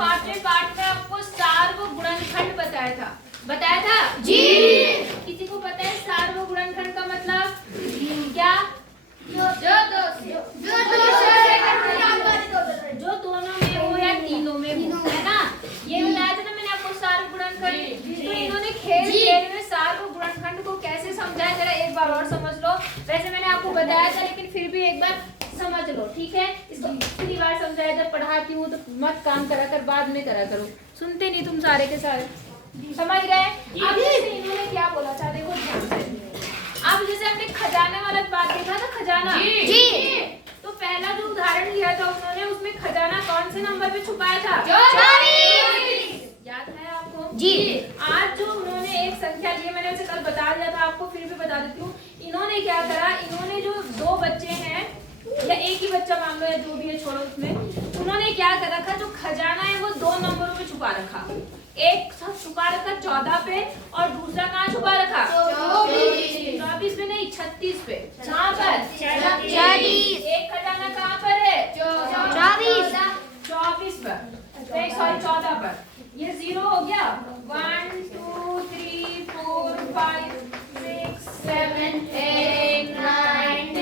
5वें पार्ट में आपको सार्वगुणनखंड बताया था जी। किसी को पता है सार्वगुणनखंड का मतलब क्या? जो दोनों में हो या तीनों में हो, है ना? ये बताया था ना मैंने आपको सार्वगुणनखंड। तो इन्होंने खेल में सार्वगुणनखंड को कैसे समझाया, जरा एक बार और समझ लो। वैसे मैंने आपको बताया था लेकिन फिर भी एक बार समझ लो, ठीक है? इसको इतनी बार समझाया, जब पढ़ाती हूँ तो मत काम करा कर, बाद में करा करो। सुनते नहीं तुम सारे के सारे, समझ गए? अब जैसे इन्होंने क्या बोला था, देखो ध्यान से। अब जैसे हमने खजाना वाला बात देखा था, खजाना जी। तो पहला जो उदाहरण लिया था उन्होंने, उसमें खजाना कौन से नंबर पे छुपाया था? 24। याद है आपको? जी। आज जो उन्होंने एक संख्या ली, मैंने उसे कल बता दिया था आपको, फिर भी बता देती हूँ। इन्होंने क्या करा, इन्होंने जो दो बच्चे हैं या एक ही बच्चा मान लो या जो भी है छोड़ो, उसमें उन्होंने क्या कर रखा, जो खजाना है वो 2 नंबरों पे छुपा रखा। एक छुपा रखा 14 पे और दूसरा कहाँ छुपा रखा? 24 पे नहीं, 36 पे। कहाँ पर? 36। एक खजाना कहाँ पर है? 24 पर, नहीं सॉरी 14 पर। ये 0 हो गया। 1 2 3 4 5 6 7 8 9 10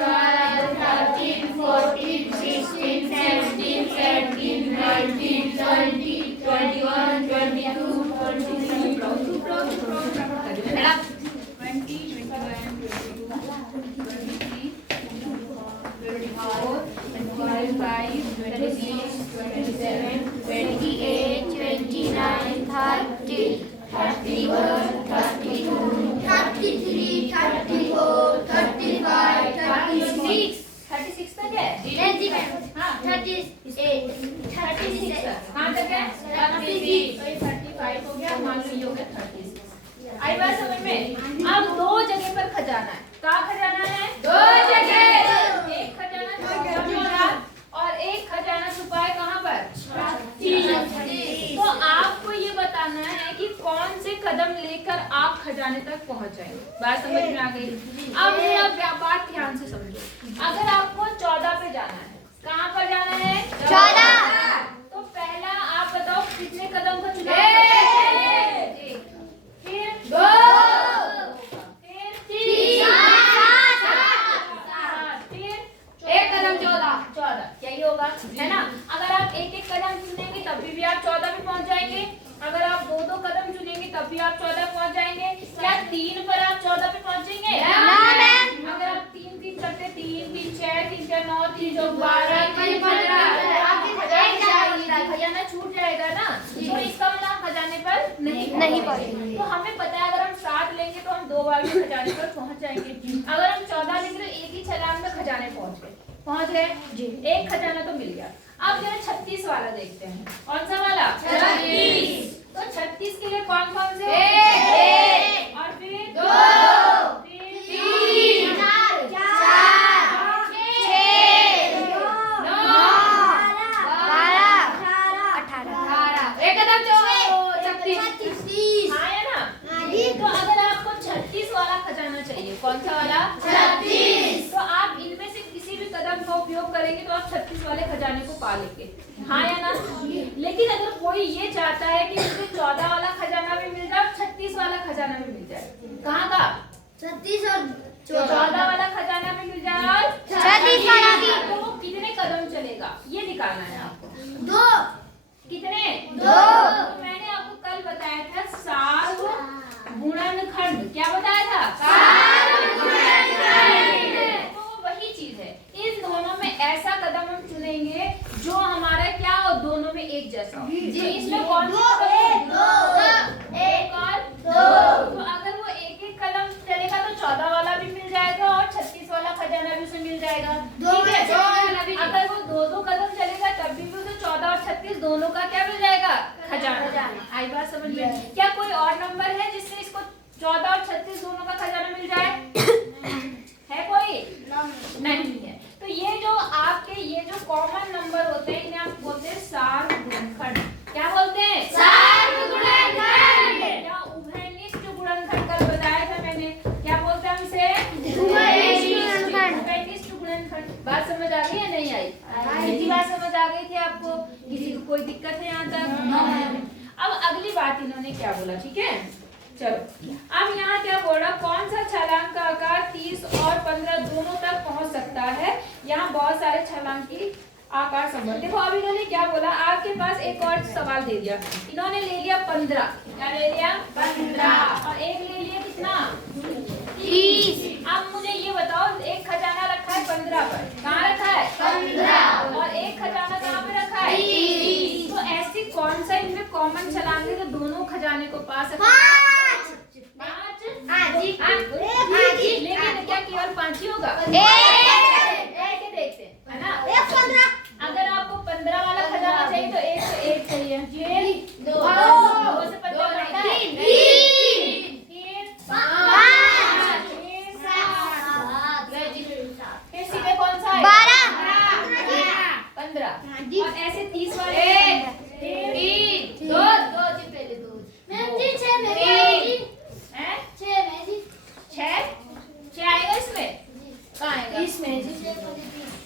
11 12 13 14 16 17 18 19 20 21 22 23 आई बात समझ में? अब 2 जगह पर खजाना है। कहाँ खजाना है? 2 जगह। एक खजाना छुपा और एक खजाना छुपा है कहाँ पर? 36। तो आपको ये बताना है कि कौन से कदम लेकर आप खजाने तक पहुंच जाएंगे। बात समझ में आ गई? अब ये बात ध्यान से समझो। अगर आपको 14 पे जाना है, कहाँ पर जाना है? 14। तो पहला आप बताओ कितने कदम का चुनाव करना है? फिर 2, फिर 3, फिर 1 कदम 14। यही होगा, है ना? अगर आप एक एक कदम चुनेंगे तब भी आप 14 पे पहुंच जाएंगे। अगर आप 2 कदम चुनेंगे तब भी आप 14 पे पहुंच जाएंगे। क्या 3 पर आप 14 पे पहुंचेंगे? अगर आप 3 करते 3 3 6 3 6 9 3 जो 12 खजाना छूट जाएगा ना, तो इसका मतलब खजाने पर नहीं पहुंचेंगे। तो हमें पता है अगर हम 7 लेंगे तो हम 2 बार में खजाने पर पहुंच जाएंगे। अगर हम 14 लेंगे तो एक ही छलांग में खजाने पहुंच गए जी। एक खजाना तो मिल गया। अब जरा 36 वाला देखते हैं। कौन सा वाला? 36। तो 36 के लिए कौन कौन से? 1 और फिर 2 फिर 3 4 6 9 12 18। 1 कदम 36। हाँ है ना? तो अगर आपको 36 वाला खजाना चाहिए, कौन सा वाला? 36। तो आप इनमें से किसी भी कदम का उपयोग करेंगे तो आप 36 वाले खजाने को पा लेंगे, हाँ या ना? लेकिन अगर कोई ये चाहता है कि मुझे 14 वाला खजाना भी मिल जाए और 36 वाला खजाना भी मिल जाए, कहाँ का? 36 और 14 वाला खजाना भी मिल जाए और 36 वाला भी। तो वो कितने कदम चलेगा ये निकालना है आपको। 2। कितने? 2। तो मैंने आपको कल बताया था सार्वगुणनखंड। क्या बताया था? तो वही चीज है, इन दोनों में ऐसा कदम हम चुनेंगे जो हमारा क्या हो, दोनों में एक जैसा हो। तो इसमें कौन सा? 1 और 2। तो अगर वो एक एक कदम चलेगा तो 14 वाला भी मिल जाएगा और 36 वाला खजाना भी उसे मिल जाएगा, ठीक है? अगर वो 2 कदम चलेगा तब भी उसे 14 और 36 दोनों का क्या मिल जाएगा? खजाना। आई बात समझ में? क्या कोई और नंबर है जिससे इसको 14 और 36 दोनों का खजाना मिल जाए? है कोई? नहीं है। तो ये जो आपके ये जो कॉमन नंबर होते हैं इन्हें आप बोलते हैं सार्वगुणनखंड। क्या बोलते हैं? सार्वगुणनखंड। या उभयनिष्ठ गुणनखंड कल बताया था मैंने। क्या बोलते हैं हम इसे? उभयनिष्ठ गुणनखंड। उभयनिष्ठ गुणनखंड। बात समझ आ गई या नहीं आई? बात समझ आ गई थी आपको? किसी को कोई दिक्कत है यहाँ तक? अब अगली बात इन्होंने क्या बोला, ठीक है, चलो अब यहाँ क्या बोल रहा, कौन सा छलांग का आकार 30 और 15 दोनों तक पहुंच सकता है? यहाँ बहुत सारे छलांग की आकार संबंध। देखो अब इन्होंने क्या बोला, आपके पास एक और सवाल दे दिया, इन्होंने ले लिया 15, क्या ले लिया 15, और एक ले लिया कितना 30। अब मुझे ये बताओ, एक खजाना रखा है 15 पर, कहाँ रखा है 15, और एक खजाना कहाँ पे रखा है 30। तो ऐसी कौन सा इनमें कॉमन छलांग है जो दोनों खजाने को पा सकता है? 5। लेकिन क्या केवल 5 ही होगा? एक देखते हैं, है ना? अगर आपको 15 वाला खजाना चाहिए तो एक चाहिए, 2 से 15 बढ़ता है 3, 5, फिर सीधे कौन सा है 15, और ऐसे 30 वाले 3, 2 6 आएगा इसमें, कहाँ आएगा इसमें?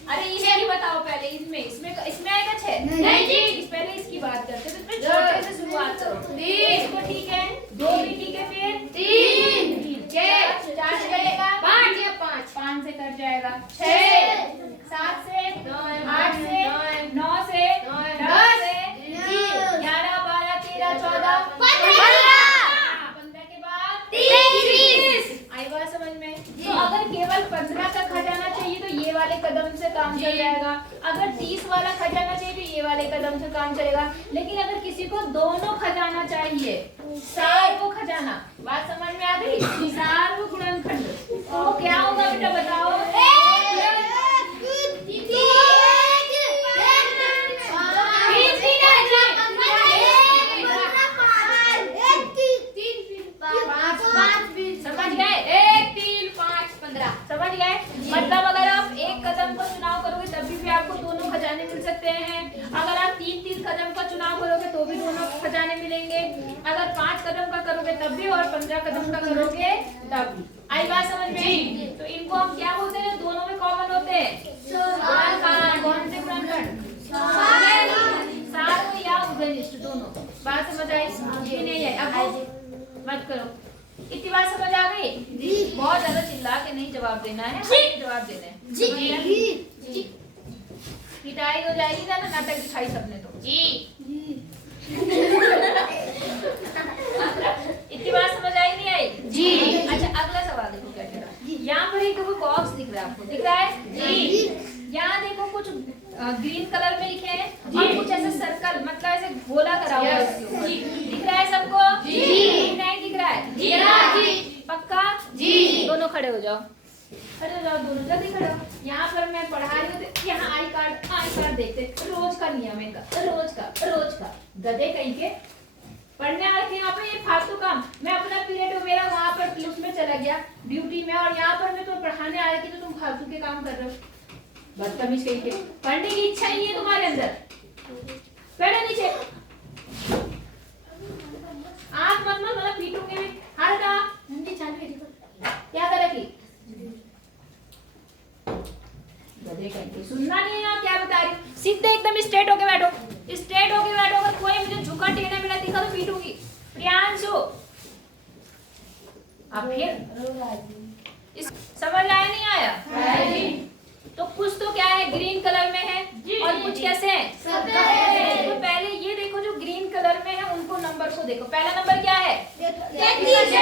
अरे इसकी बताओ पहले, इसमें आएगा 6? नहीं, पहले इसकी बात करते हैं, तो छोटे से शुरुआत करो। 3 तो ठीक है, 2 भी ठीक है, फिर 3, 4 से कटेगा 5 से कट जाएगा, 6, 7 से 8 से 9 से 10 से 11 12 13 14 15 के बाद 30। आई बात समझ में? तो अगर केवल 15 का खजाना चाहिए तो ये वाले कदम से काम चल जाएगा, अगर 30 वाला खजाना चाहिए तो ये वाले कदम से काम चलेगा, लेकिन अगर किसी को दोनों खजाना चाहिए, सार्व खजाना, बात समझ में आ गई? सार्व गुणनखंड, तो क्या होगा बेटा बताओ? समझ गए? 1 3 5 15, समझ गए? मतलब अगर आप एक कदम का चुनाव करोगे तब भी आपको दोनों खजाने मिल सकते हैं, अगर आप 3 कदम का चुनाव करोगे तो भी दोनों खजाने मिलेंगे, अगर 5 कदम का करोगे तब भी, और 15 कदम का करोगे तब भी। आई बात समझ में? तो इनको हम क्या बोलते हैं, दोनों में कॉमन होते हैं कौन से गुणनखंड? सार्व या उभयनिष्ठ, दोनों। बात समझ आई? नहीं आई? अब मत करो, इतनी बात समझ आ गई? बहुत ज्यादा चिल्ला के नहीं जवाब देना है, जवाब देना है। पिटाई हो जाएगी ना, नाटक दिखाई सबने तो इतनी बात समझ आई नहीं आई? अच्छा अगला सवाल देखो क्या कह रहा है, यहाँ पर एक बॉक्स दिख रहा है, आपको दिख रहा है? यहाँ देखो कुछ ग्रीन कलर में लिखे हैं और कुछ ऐसे सर्कल, मतलब ऐसे गोला करा हुआ है इसके ऊपर, दिख रहा है सबको? नहीं दिख रहा है? पक्का? दोनों खड़े हो जाओ, दोनों जल्दी खड़े हो। यहाँ पर मैं पढ़ा रही हूँ, यहाँ आई कार्ड देखते, रोज का नियम है, रोज का गधे कहीं के पढ़ने आए थे यहाँ पे, ये फालतू काम। मैं अपना पीरियड मेरा वहाँ पर उसमें चला गया ड्यूटी में, और यहाँ पर मैं तो पढ़ाने आ रही थी तो तुम फालतू के काम कर रहे हो, बदतमीज कहीं के। पढ़ने की इच्छा ही है तुम्हारे अंदर? बैठो नीचे, आँख मत मतलब पीटूंगे भी। हाथ का क्या करेगी? सुनना नहीं है ना क्या बता रही हूँ? सीधे एकदम स्ट्रेट होके बैठो, स्ट्रेट होके बैठो। अगर कोई मुझे झुका टेढ़ा मेढ़ा दिखा तो पीटूंगी। प्रियांशु, अब फिर समझ आया नहीं आया? तो कुछ तो क्या है ग्रीन कलर में है और कुछ कैसे है सफेद। तो पहले ये देखो जो ग्रीन कलर में है उनको नंबर को देखो। पहला नंबर क्या है? 33।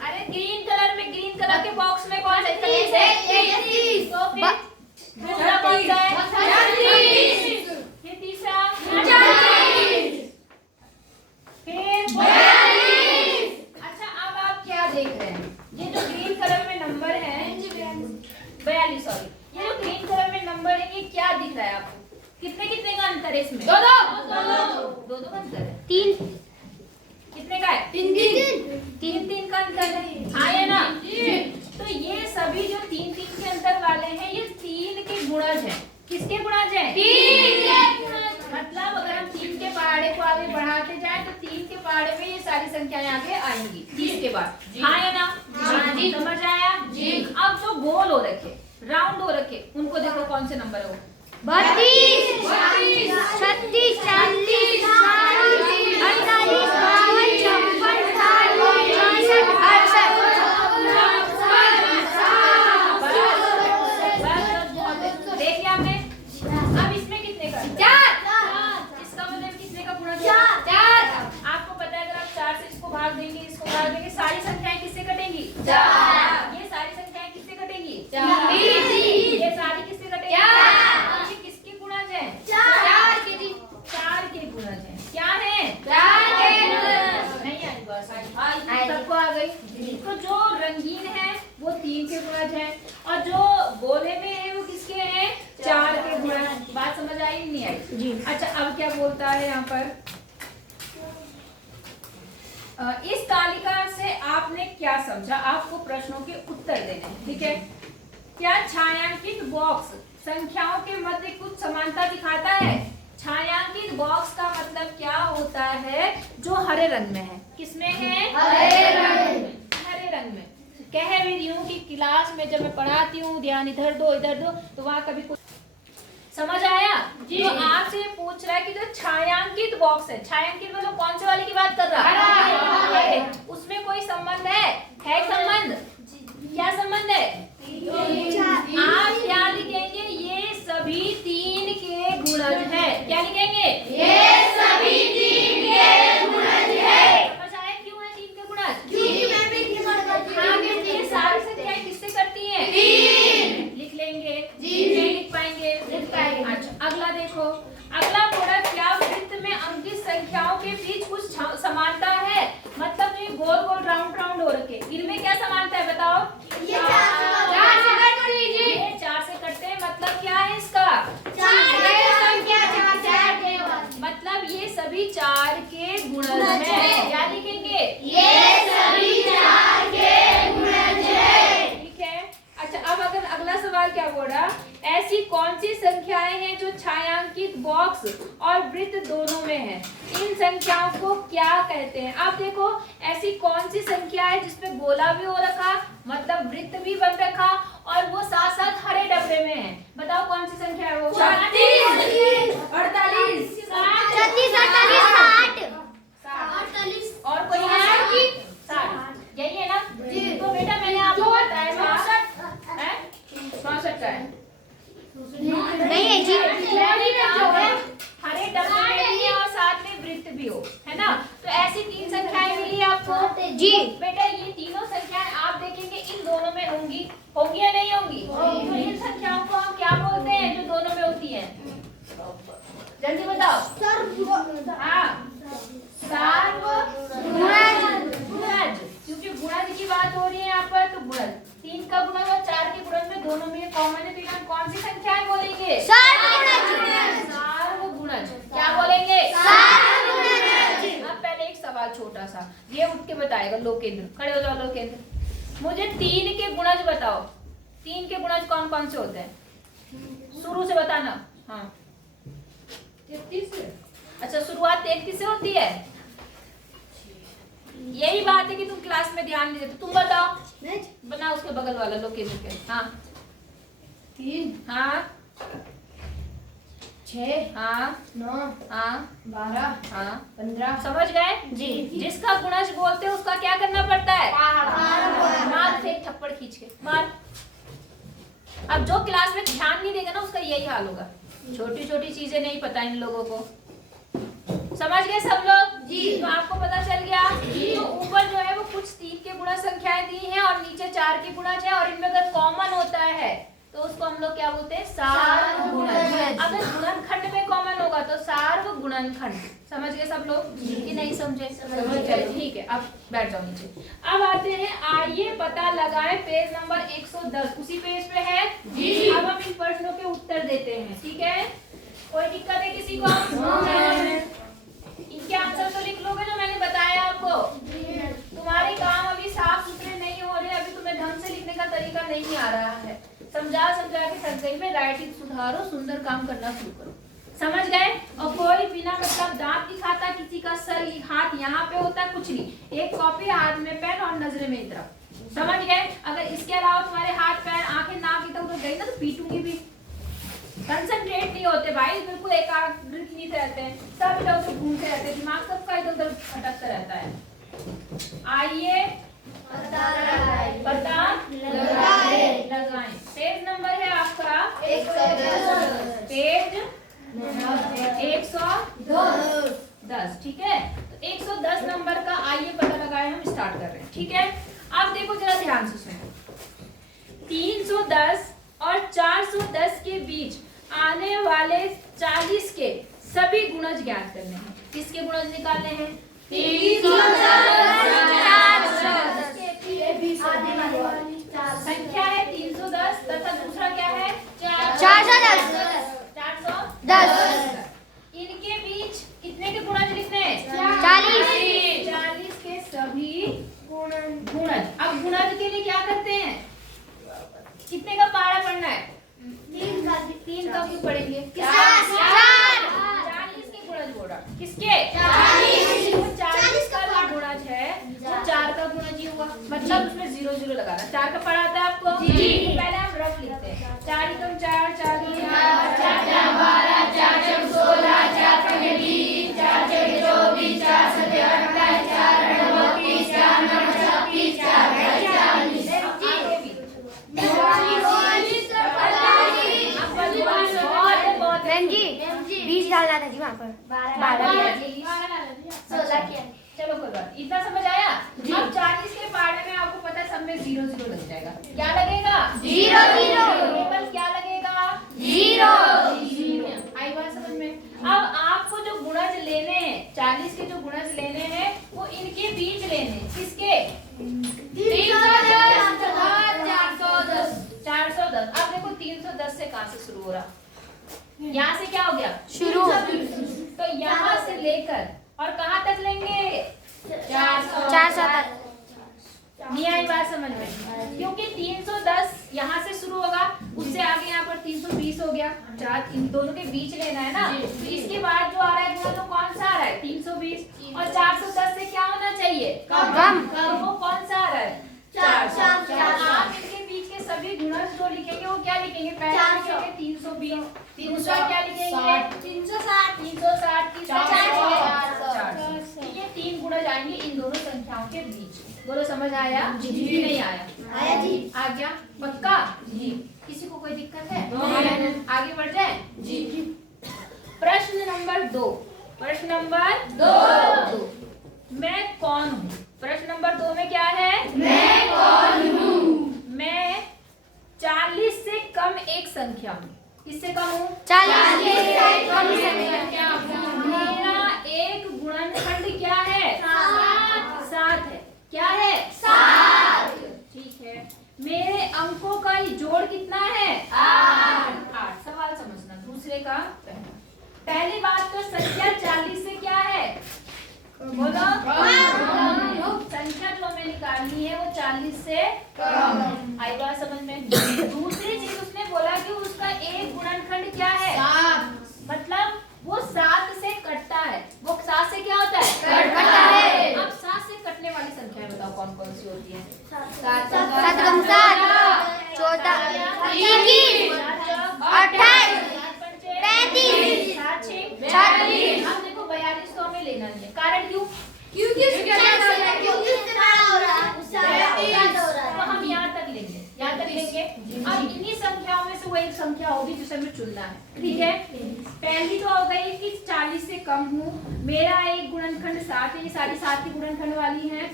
अरे ग्रीन कलर में ग्रीन कलर के बॉक्स में कौन सा है? 33। तो फिर दूसरा कौन सा है? 36। फिर तीसरा 40। फिर 42। अच्छा अब आप क्या देख रहे हैं? ये जो ग्रीन कलर में नंबर है 42, सॉरी, ये जो ग्रीन कलर में नंबर है ये क्या दिख रहा है आपको? कितने कितने का अंतर है इसमें? दो का अंतर है। 3 कितने का है? 3 का अंतर है। हाँ या ना? तो ये सभी जो 3 के अंतर वाले हैं ये 3 के गुणज हैं। किसके गुणज हैं? 3 के। मतलब अगर हम 3 के पहाड़े को आगे बढ़ाते जाएं तो 3 के पहाड़े में ये सारी संख्याएं आगे आएंगी 30 के बाद। हाँ या ना? समझ आया? अब जो गोल हो रखे, राउंड हो रखे, उनको देखो कौन से नंबर है वो? 32 36 40 48 देख लिया आपने। अब इसमें कितने का? 4। इसका मतलब कितने का गुणज? 4। आपको पता है अगर आप 4 से इसको भाग देंगे, इसको भाग देंगे, सारी संख्याएं किससे कटेंगी? 4। ये सारी संख्याएं किससे कटेंगी? 4। ये सारी किससे कटेंगी? 4। ये किसके गुणज हैं? 4 के गुणज हैं। क्या है? 4 के गुणज। नहीं आई बात? सबको आ गई। तो जो रंगीन है वो 3 के गुणज है और जो गोले में है वो किसके हैं? 4 के गुणज। बात समझ आई नहीं आई? जी। अच्छा अब क्या बोलता है यहाँ पर? इस तालिका से आपने क्या समझा? आपको प्रश्नों के उत्तर देने हैं, ठीक है? क्या छायांकित बॉक्स संख्याओं के मध्य कुछ समानता दिखाता है? छायांकित बॉक्स का मतलब क्या होता है? जो हरे रंग में है। किसमें है? हरे रंग में। कह भी रही हूँ कि क्लास में जब मैं पढ़ाती हूँ ध्यान इधर दो तो वहाँ कभी कुछ समझ आया? तो आपसे ये पूछ रहा है कि जो छायांकित बॉक्स है, छायांकित मतलब कौन से वाले की बात कर रहा है? उसमें कोई संबंध है संबंध? क्या संबंध है? आप क्या लिखेंगे? ये सभी 3 के गुणज है। क्या लिखेंगे? ये सभी 3 के गुणज है। समझ आया क्यों है 3 के गुणज? हाँ, क्योंकि ये सारी संख्याएं किससे करती हैं? 3। लिख लेंगे? नहीं लिख पाएंगे? अच्छा अगला देखो। अगला बोला क्या वृत्त में अंकित संख्याओं के बीच कुछ समानता है? मतलब जो गोल गोल राउंड हो रखे, इनमें क्या समानता है बताओ? ये 4 से कट लीजिए। ये 4 से कटते हैं, मतलब क्या है इसका? 4 मतलब ये सभी 4 के गुणज हैं। क्या लिखेंगे? ये सभी 4 के गुणज हैं। ठीक है। अच्छा अब अगर अगला सवाल क्या बोला? ऐसी कौन सी संख्याएं हैं जो छायांकित बॉक्स और वृत्त दोनों में है? इन संख्याओं को क्या कहते हैं? आप देखो ऐसी कौन सी संख्या है जिसमें गोला भी हो रखा, मतलब वृत्त भी बन रखा और वो साथ साथ हरे डब्बे में है? बताओ कौन सी संख्या है वो? 36 48 और कोई है? 60। यही है ना? तो बेटा मैंने आपको बताया 64 का है। नहीं है जी। हरे डब्बे में भी है और साथ में वृत्त भी हो, है ना? तो ऐसी 3 संख्याएं मिली आपको जी। बेटा ये तीनों संख्याएं आप देखेंगे इन दोनों में होंगी या नहीं होंगी? तो इन संख्याओं को हम क्या बोलते हैं जो दोनों में होती हैं? जल्दी बताओ। हाँ, सार्वगुणज। क्योंकि गुणज की बात हो रही है यहाँ पर, तो गुणज 3 का गुणज और 4 के गुणज में दोनों में कॉमन है, तो हम कौन सी संख्याएं बोलेंगे? सार्वगुणज। क्या बोलेंगे? अब पहले एक सवाल छोटा सा, ये उठ के बताएगा लोकेंद्र। खड़े हो जाओ लोकेंद्र। मुझे 3 के गुणज बताओ। 3 के गुणज कौन कौन से होते हैं? शुरू से बताना। हाँ 33 से। अच्छा शुरुआत 33 से होती है। यही बात है कि तुम क्लास में ध्यान नहीं देते। तुम बताओ। बना उसके बगल वाला लोकेंद्र के। हाँ 3 हाँ 6 हाँ 9 हाँ 12 हाँ 15। समझ गए जी? जिसका गुणज बोलते हैं उसका क्या करना पड़ता है? मार फेंक, थप्पड़ खींच के मार। अब जो क्लास में ध्यान नहीं देगा ना उसका यही हाल होगा। छोटी छोटी चीजें नहीं पता इन लोगों को। समझ गए सब लोग जी? तो आपको पता चल गया। तो ऊपर जो है वो कुछ 3 के गुणज संख्याएं दी हैं और नीचे 4 के गुणज है और इनमें अगर कॉमन होता है तो उसको हम लोग क्या बोलते हैं? सार्वगुणज। अगर गुणनखंड में कॉमन होगा तो सार्वगुणनखंड। समझ गए सब लोग कि नहीं समझे? चलो ठीक है, अब बैठ जाओ नीचे। अब आते हैं, आइए पता लगाएं पेज नंबर 110। उसी पेज पे है जी। अब हम इन प्रश्नों के उत्तर देते हैं, ठीक है? कोई दिक्कत है किसी को? इनके आंसर तो लिख लोगे जो मैंने बताया आपको। तुम्हारे काम अभी साफ सुथरे नहीं हो रहे, अभी तुम्हें ढंग से लिखने का तरीका नहीं आ रहा है। समझा के थक गई में राइटिंग सुधारो, सुंदर काम करना शुरू करो। समझ गए? और कोई बिना मतलब दांत दिखाता, किसी का सर हाथ यहाँ पे होता, कुछ नहीं। एक कॉपी, हाथ में पेन और नजरे में इतना। समझ गए? अगर इसके अलावा तुम्हारे हाथ पैर आंखें नाक इधर उधर गई ना तो पीटूंगी भी। कंसंट्रेट नहीं होते भाई, बिल्कुल एकाग्रित नहीं रहते हैं, सब इधर उधर घूमते रहते हैं, दिमाग सबका इधर उधर भटकता रहता है। आइए पता लगाएं। पेज नंबर है आपका 110, पेज 110, ठीक है। तो 110 नंबर का आइए पता लगाएं, हम स्टार्ट कर रहे हैं, ठीक है। अब देखो जरा ध्यान से सुनो, 310 और 410 के बीच आने वाले 40 के सभी गुणज ज्ञात करने हैं। किसके गुणज निकालने हैं? 310 के बीच आने वाली संख्या है 310 तथा दूसरा क्या है? 410। इनके बीच कितने के गुणज लिखने हैं? 40 के सभी गुणज। अब गुणज के लिए क्या करते हैं? कितने का पारा पढ़ना है? 3 का क्यों पढ़ेंगे? 40 के गुणज बोला। किसके? 40 का जो गुणज है वो 4 का गुणज ही हुआ, मतलब उसमें 0 0 लगाना। 4 का पढ़ा आता है आपको? पहले हम रफ लिखते हैं। 4 × 4 4 × 4 4 × 12 4 × 16 4 × 20 4 × 24 4 × 28 4 × 32 4 × 36 4 × बीज डालना था जी वहाँ पर। 12 चलो कोई बात, इतना समझ आया? अब 40 के पार्ट में आपको पता है सब में 0 0 लग जाएगा। क्या लगेगा? 0 0। केवल क्या लगेगा? 0 0। आई बात समझ में? अब आपको जो गुणज लेने हैं, 40 के जो गुणज लेने हैं वो इनके बीच लेने हैं। किसके? 410। अब देखो 310 से कहाँ से शुरू हो रहा? यहाँ से क्या हो गया? शुरू। तो यहाँ से लेकर और कहाँ तक लेंगे? 400 तक। नहीं आई बात समझ में? क्योंकि 310 यहाँ से शुरू होगा, उससे आगे यहाँ पर 320 हो गया। 4 इन दोनों के बीच लेना है ना। इसके बाद जो आ रहा है गुणा तो कौन सा आ रहा है? 320। और 410 से क्या होना चाहिए? कम। तो वो कौन सा आ रहा है? 400। आप इनके बीच के सभी गुणज जो लिखेंगे वो क्या लिखेंगे? पहले लिखेंगे 320, दूसरा क्या लिखेंगे? 360, 400। ये 3 गुणज आएंगे इन दोनों संख्याओं के बीच। बोलो समझ आया? जी। नहीं आया? आया जी। आ गया? पक्का? जी। किसी को कोई दिक्कत है? आगे बढ़ जाए? जी। प्रश्न नंबर 2। प्रश्न नंबर 2। मैं कौन हूँ? प्रश्न नंबर 2 में क्या है? मैं कौन हूँ? मैं 40 से कम एक संख्या हूँ। किससे कम हूँ? 40 से कम संख्या हूँ। मेरा एक गुणनखंड क्या है? 7 है। क्या है? 7। ठीक है। मेरे अंकों का जोड़ कितना है? 8। सवाल समझना। दूसरे का पहली बात तो संख्या 40 से क्या है? बोलो। संख्या जो हमें निकालनी है वो 40 से कम। आई बात समझ में? दूसरी चीज उसने बोला कि उसका एक गुणनखंड क्या है? 7। मतलब वो 7 से कटता है। वो 7 से क्या होता है? कटता है। अब 7 से कटने वाली संख्याएं बताओ कौन कौन सी होती है? 7 7 14 21 28 35 36। अब देखो 42 तो हमें लेना नहीं है। कारण क्यों? क्योंकि तो हम यहाँ तक लेंगे, यहाँ तक लेंगे। अब इन्हीं संख्याओं में से वो एक संख्या होगी जिसे हमें चुनना है। ठीक है। पहली तो हो गई कि 40 से कम हूँ, मेरा एक गुणनखंड 7 है, ये सारी 7 की गुणनखंड वाली है,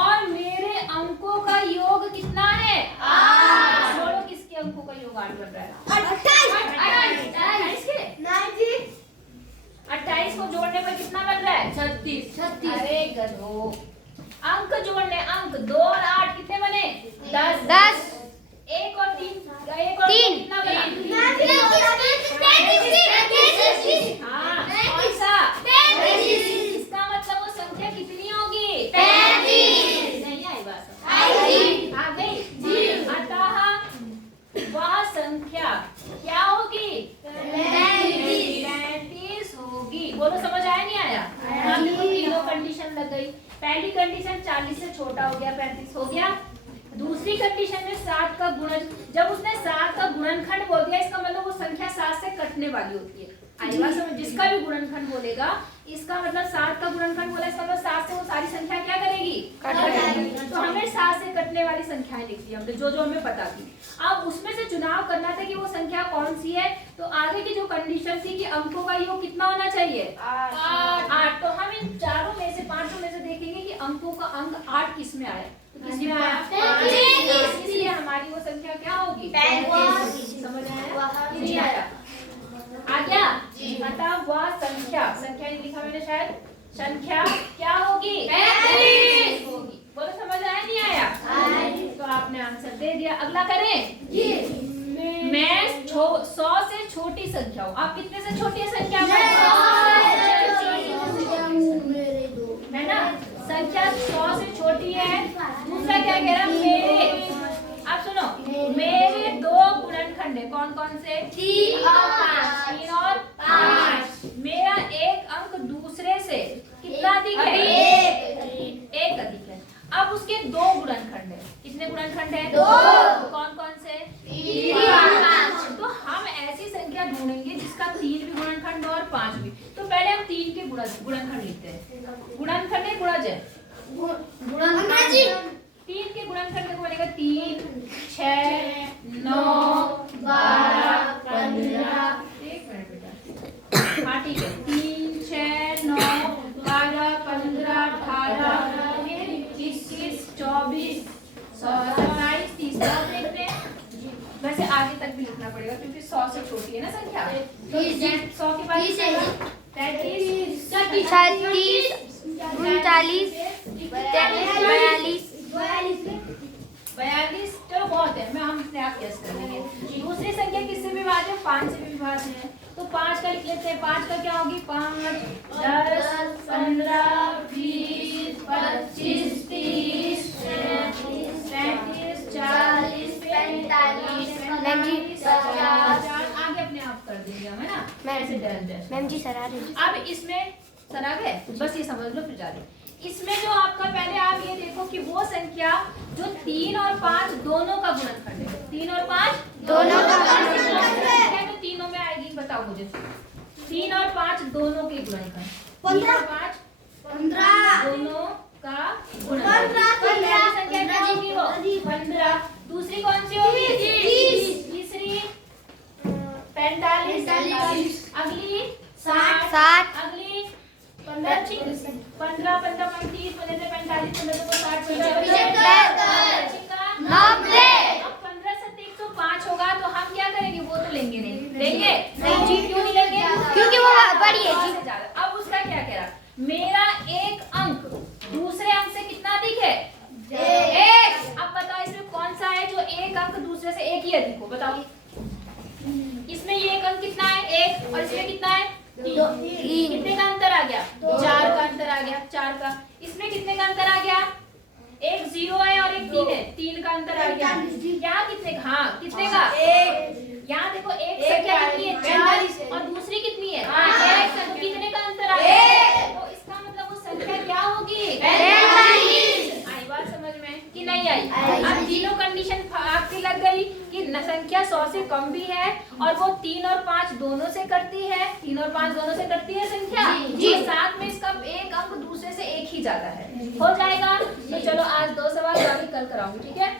और मेरे अंकों का योग कितना है? 8। बोलो किसके अंकों का योग 8 बन रहा है? 28 के? 28 को जोड़ने पर कितना बन रहा है? 36। अरे गधो, अंक जोड़ने, अंक 2 और 8 कितने बने? 10। 1 और 3 कितना बना? 33। हाँ, कौन सा? 33। इसका मतलब वो संख्या कितनी होगी? 35। नहीं आई बात? आ गई? अतः वह संख्या क्या होगी? 35 होगी। बोलो समझ आया नहीं आया? हाँ, देखो तीनों कंडीशन लग गई। पहली कंडीशन 40 से छोटा हो गया, 35 हो गया। दूसरी कंडीशन में 7 का गुणज, जब उसने 7 का गुणनखंड बोल दिया इसका मतलब वो संख्या 7 से कटने वाली होती है। आई बात समझ, जिसका भी गुणनखंड बोलेगा इसका मतलब 7 का गुणनखंड बोला इसका मतलब 7 से वो सारी संख्या क्या करेगी, कट जाएगी। तो हमने 7 से कटने वाली संख्याएं लिख दी हमने, जो जो हमें पता थी। अब उसमें से चुनाव करना था कि वो संख्या कौन सी है। तो आगे की जो कंडीशन थी कि अंकों का योग कितना होना चाहिए, 8। तो हम इन चारों में से 5 में से देखेंगे कि अंकों का अंक 8 किस में आया। तो किसमें आया, 5। इसलिए हमारी वो संख्या क्या होगी, 35। समझ आया, नहीं आया, आ गया। मतलब वह संख्या, संख्या नहीं लिखा मैंने शायद, संख्या क्या होगी, 35 होगी। बोलो समझ आया नहीं आया, तो आपने आंसर दे दिया। अगला करें मैं 100 से छोटी संख्या हूँ। आप कितने से छोटी संख्या है ना, संख्या 100 से छोटी है। दूसरा क्या कह रहा, मेरे, आप सुनो, मेरे 2 गुणनखंड है, कौन कौन से, 3 और 5। मेरा एक अंक दूसरे से कितना अधिक है, एक अधिक है। अब उसके 2 गुणनखंड है, कितने गुणनखंड है, 2। कौन कौन से, 3 और 5। तो हम ऐसी संख्या ढूंढेंगे जिसका 3 भी गुणनखंड और 5 भी। तो पहले हम 3 के गुणनखंड लिखते हैं। गुणनखंड है, गुणज है, 3 के गुणनखंड को बनेगा 3, 6, 9, 12, 15। एक मिनट बेटा, हाँ ठीक है, 3, 6, 9, 12, 15, 18, 21, 24, 27, 30। देखते हैं, वैसे आगे तक भी लिखना पड़ेगा क्योंकि 100 से छोटी है ना संख्या। तो 100 के बाद 33, 36, 39, 42। चलो बहुत है, मैं हम अपने आप गेस कर लेंगे। दूसरी संख्या किससे विभाज्य है, 5 से भी विभाज्य है। तो 5 का लिख लेते हैं। 5 का क्या होगी, 5, 10, 15, 20, 25, 30, 35, 40, 45, 50। आगे अपने आप कर देंगे हम, है ना, ऐसे डर। मैम जी सरा रही। अब इसमें सरा गए, बस ये समझ लो फिर जा रहे। इसमें जो आपका, पहले आप ये देखो कि वो संख्या जो 3 और 5 दोनों का गुणनखंड है, 3 और 5 दोनों का गुणनखंड है, तो तीनों में आएगी, बताओ मुझे। 3 और 5 दोनों के गुणनखंड, 3 और 5 15 दोनों का गुणनखंड। संख्या क्या होगी, वो 15। दूसरी कौन सी होगी, 30। तीसरी 45, अगली 60, अगली 15, 35, 35, 45, 60, 90। अब 15 से 105 होगा तो हम क्या करेंगे, वो तो लेंगे नहीं, लेंगे नहीं जी, क्यों नहीं लेंगे, क्योंकि वो बड़ी है जी। अब उसका क्या कह रहा, मेरा एक अंक दूसरे अंक से कितना अधिक है, 1। अब बताओ इसमें कौन सा है जो एक अंक दूसरे से एक ही अधिक हो, बताओ। इसमें ये एक अंक कितना है, 1, और इसमें कितना है, 3। कितने का अंतर आ गया, 4 का अंतर आ गया, 4 का। इसमें कितने का अंतर आ गया, एक 0 है और एक 3 है, 3 का अंतर आ गया। यहाँ कितने का, हाँ कितने का, 1। यहाँ देखो एक संख्या कितनी है, 4, और दूसरी कितनी है, 1। तो कितने का अंतर आ गया, तो इसका मतलब वो संख्या क्या होगी, 45। आई बात समझ में कि नहीं आई? अब तीनों कंडीशन आपकी लग गई कि संख्या 100 से कम भी है और वो 3 और 5 दोनों से करती है, 3 और 5 दोनों से करती है संख्या जी। और साथ में इसका एक अंक दूसरे से एक ही ज्यादा है, हो जाएगा। तो चलो आज 2 सवाल कल कराऊंगी, ठीक है।